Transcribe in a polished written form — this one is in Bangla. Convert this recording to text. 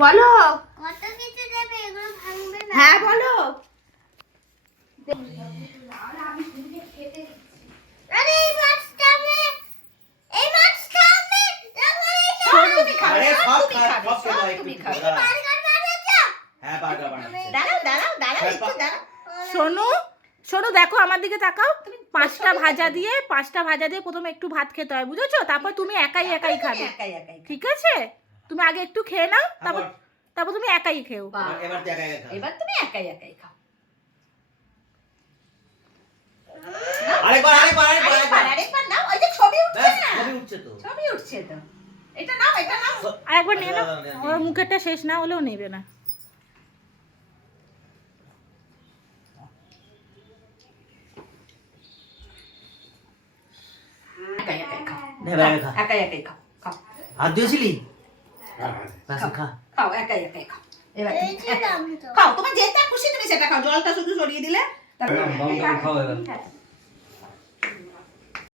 বলো। কত কিছু দেবে, এগুলো ভাঙবে না। হ্যাঁ বলো। আরে এই মাছটা আমি, এই মাছটা আমি শোনো, আরে সব খাও, সব খেয়ে দাও একটু একটু করে। বার্গার বানাচ্ছো? হ্যাঁ বার্গার বানাচ্ছি। দাঁড়াও দাঁড়াও দাঁড়াও হ্যাঁ, একটু দাঁড়াও। শোনো শোনো, দেখো আমার দিকে তাকাও। তুমি পাঁচটা ভাজা দিয়ে প্রথমে একটু ভাত খেতে হয়, বুঝেছো? তারপর তুমি একাই একাই খাবে, ঠিক আছে? তুমি আগে একটু খেয়ে নাও, তারপর তারপর তুমি একাই খেও। এবার তুই একা একা খা। এবার তুমি একাই একাই খাও। আরেকবার আরেকবার নাও, ওই যে ছবি উঠছে ব্যাস, না, ছবি উঠছে তো। ছবি উঠছে তো। এটা নাও, এটা নাও, আরেকবার নিয়ে নাও। ওর মুখেরটা শেষ না হলেও নেবে না। একাই একাই খাও, নে, এবার একা খা। একাই একাই খাও, খাও হাত দিয়েছিলি? ব্যাস, খা। খাও, একাই একাই খাও। এবার এই যে নাম তো। খাও, তোমার যেটা খুশি তুমি সেটা খাও, জলটা শুধু সরিয়ে দিলে। খাও এবার।